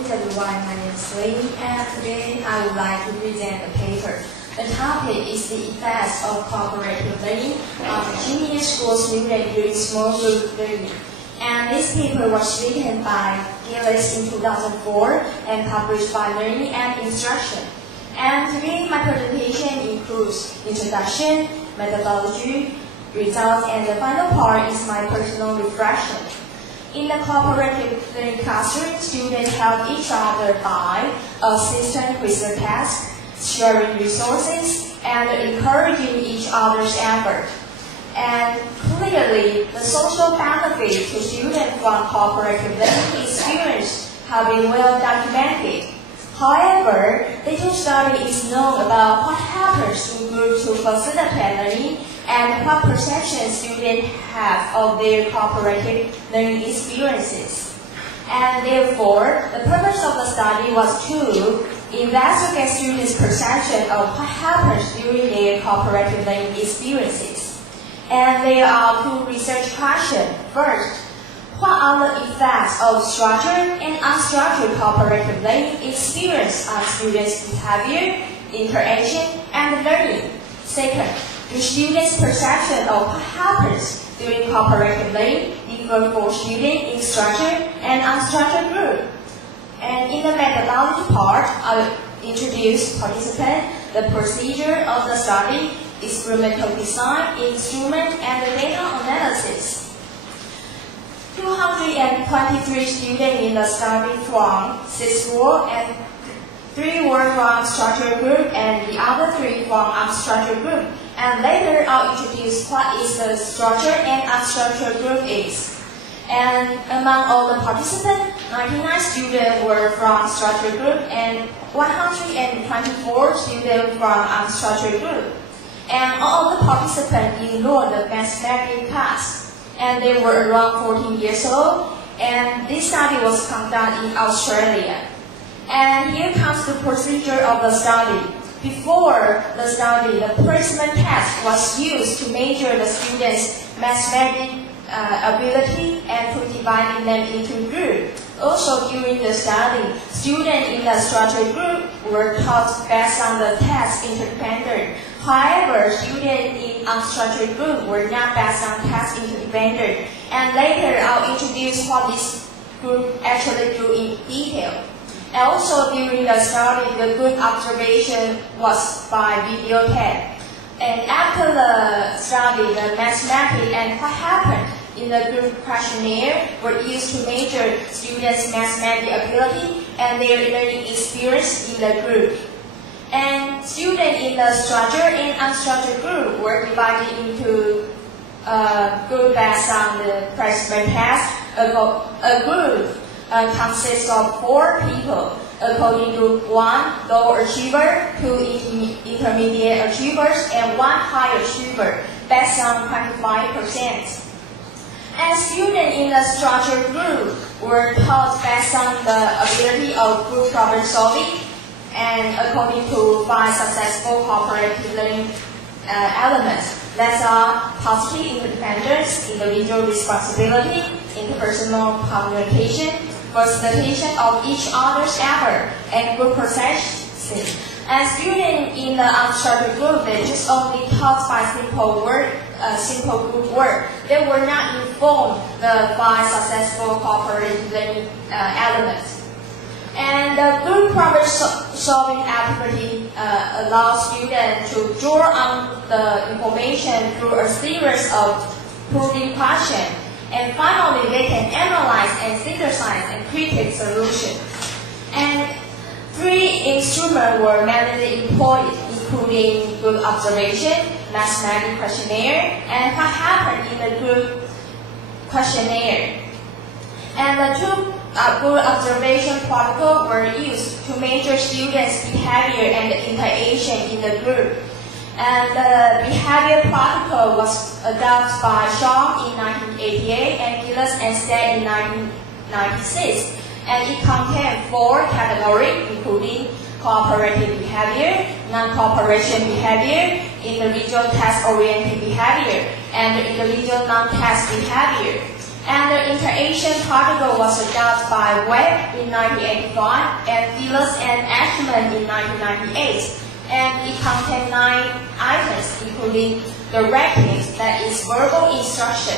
Hello everyone, my name is Lynn, and today I would like to present a paper. The topic is the effects of cooperative learning on junior school students during small group learning. And this paper was written by Gillis in 2004 and published by Learning and Instruction. And today my presentation includes introduction, methodology, results, and the final part is my personal reflection. In the cooperative learning classroom, students help each other by assisting with the tasks, sharing resources, and encouraging each other's effort. And clearly, the social benefits to students from cooperative learning experience have been well documented. However, little study is known about what happens in groups to facilitate learning and what perception students have of their cooperative learning experiences. And therefore, the purpose of the study was to investigate students' perception of what happens during their cooperative learning experiences. And there are two research questions. First, what are the effects of structured and unstructured cooperative learning experience on students' behavior, interaction, and learning? Second, do students' perception of what happens during cooperative learning differ for students in structured and unstructured group? And in the methodology part, I will introduce participants, the procedure of the study, experimental design, instrument, and the data analysis. 223 students in the study from 6 schools and 3 were from structured group and the other 3 from unstructured group. And later I'll introduce what is the structured and unstructured group is. And among all the participants, 99 students were from structured group and 124 students from unstructured group. And all of the participants enrolled the mathematics class. And they were around 14 years old, and this study was conducted in Australia. And here comes the procedure of the study. Before the study, the placement test was used to measure the students' mathematics ability and to divide them into groups. Also during the study, students in the structured group were taught based on the test interdependent. However, students in unstructured group were not based on test interdependent. And later I'll introduce what this group actually do in detail. And also during the study, the group observation was by video test. And after the study, the mathematics and what happened in the group questionnaire were used to measure students' mathematics ability and their learning experience in the group. And students in the structured and unstructured group were divided into group based on the placement test. A group consists of 4 people, according to 1 low achiever, 2 intermediate achievers, and 1 high achiever, based on 25%. And students in the structured group were taught based on the ability of group problem solving and according to 5 successful cooperative learning elements. That are positive interdependence, individual responsibility, interpersonal communication, facilitation of each other's effort, and group processing. And students in the unstructured group, they just only taught by simple group work. They were not informed the 5 successful cooperative learning elements. And the group problem solving activity allows students to draw on the information through a series of proving questions. And finally, they can analyze and synthesize and critique solutions. And 3 instruments were mainly employed, including group observation, mathematics questionnaire, and what happened in the group questionnaire. And the 2 group observation protocols were used to measure students' behavior and interaction in the group. And the behavior protocol was adopted by Shaw in 1988 and Gillis and Stead in 1996. And it contained 4 categories, including cooperative behavior, non-cooperation behavior, individual task-oriented behavior, and individual non-task behavior. And the interaction protocol was adopted by Webb in 1985 and Phillips and Ashman in 1998. And it contained 9 items, including directives, that is verbal instruction,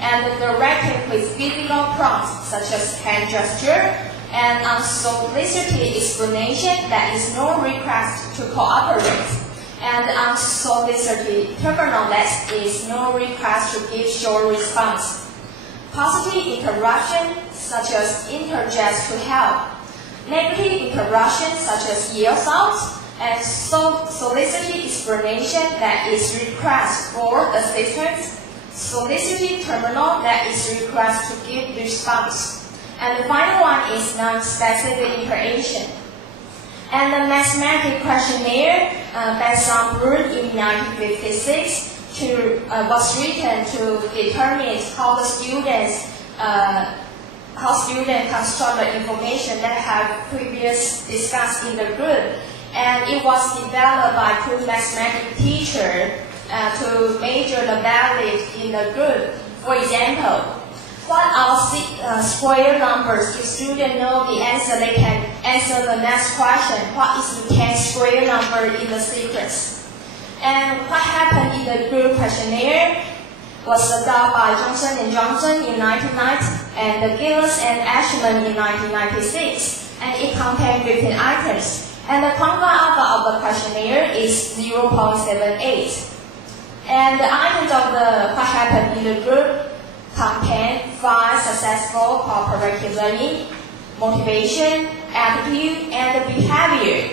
and the directive with physical prompts such as hand gesture, and unsolicited explanation, that is no request to cooperate, and unsolicited terminal, that is no request to give short response. Positive interruption, such as interject to help. Negative interruption, such as yells out, and solicited explanation, that is request for assistance. Solicited terminal, that is request to give response. And the final one is non-specific interaction. And the mathematical questionnaire, based on Brun in 1956, was written to determine how students construct the information that have previously discussed in the group. And it was developed by 2 mathematics teachers to measure the values in the group. For example, what are square numbers? If students know the answer, they can answer the next question. What is the 10th square number in the sequence? And what happened in the group questionnaire was adopted by Johnson and Johnson in 1990 and Gillis and Ashman in 1996. And it contained 15 items. And the quantum alpha of the questionnaire is 0.78. And the items of what happened in the group contain 5 successful cooperative learning, motivation, attitude, and behavior.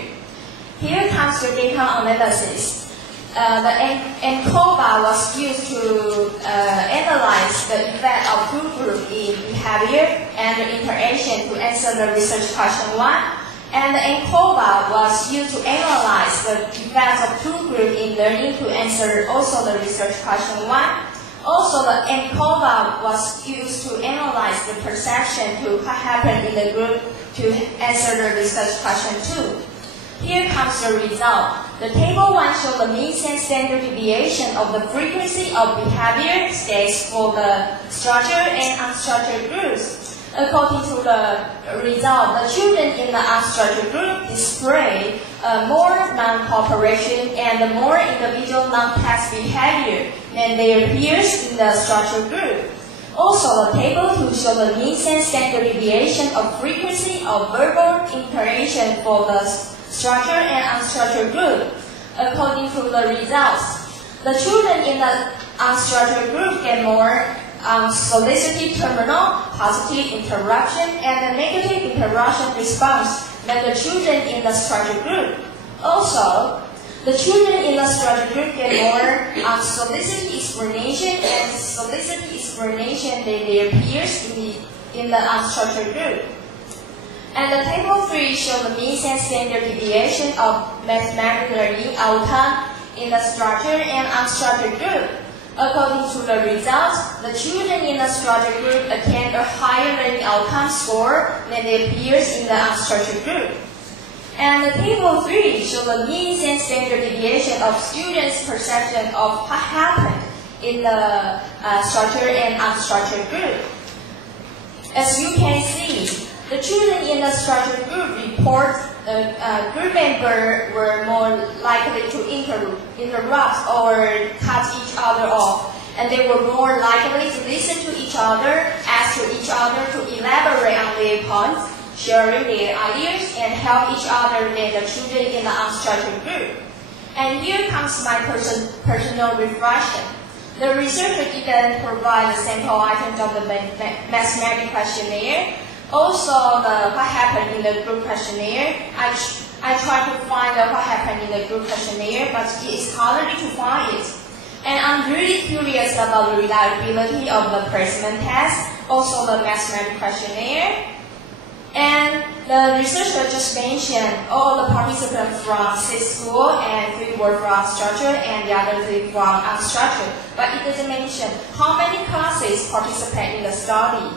Here comes the data analysis. The ENCOVA was used to analyze the effect of 2 groups in behavior and the interaction to answer the research question 1. And the ENCOVA was used to analyze the effects of 2 groups in learning to answer also the research question 1. Also, the ENCOVA was used to analyze the perception to what happened in the group to answer the research question 2. Here comes the result. The table 1 shows the mean and standard deviation of the frequency of behavior states for the structured and unstructured groups. According to the result, the children in the unstructured group display more non-cooperation and more individual non-task behavior than their peers in the structured group. Also, the table 2 shows the mean and standard deviation of frequency of verbal interaction for the structured and unstructured group. According to the results, the children in the unstructured group get more unsolicited terminal, positive interruption, and the negative interruption response than the children in the structured group. Also, the children in the structured group get more unsolicited explanation and solicited explanation than their peers in the unstructured group. And the table 3 shows the mean and standard deviation of mathematical learning outcome in the structured and unstructured group. According to the results, the children in the structured group attain a higher learning outcome score than their peers in the unstructured group. And the table 3 shows the mean and standard deviation of students' perception of what happened in the structured and unstructured group. As you can see, the children in the structured group report group members were more likely to interrupt or cut each other off, and they were more likely to listen to each other, ask each other to elaborate on their points, sharing their ideas, and help each other than the children in the unstructured group. And here comes my personal reflection. The researcher didn't provide the sample items of the mathematical questionnaire. Also, what happened in the group questionnaire. I tried to find what happened in the group questionnaire, but it is harder to find it. And I'm really curious about the reliability of the placement test, also the mathematical questionnaire. And the researcher just mentioned all the participants from 6 schools and 3 were from structured and the other 3 from unstructured. But it doesn't mention how many classes participate in the study.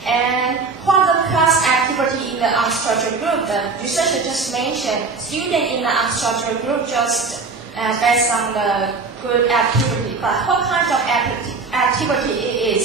And for the class activity in the unstructured group, the researcher just mentioned students in the unstructured group just based on the good activity. But what kind of activity it is?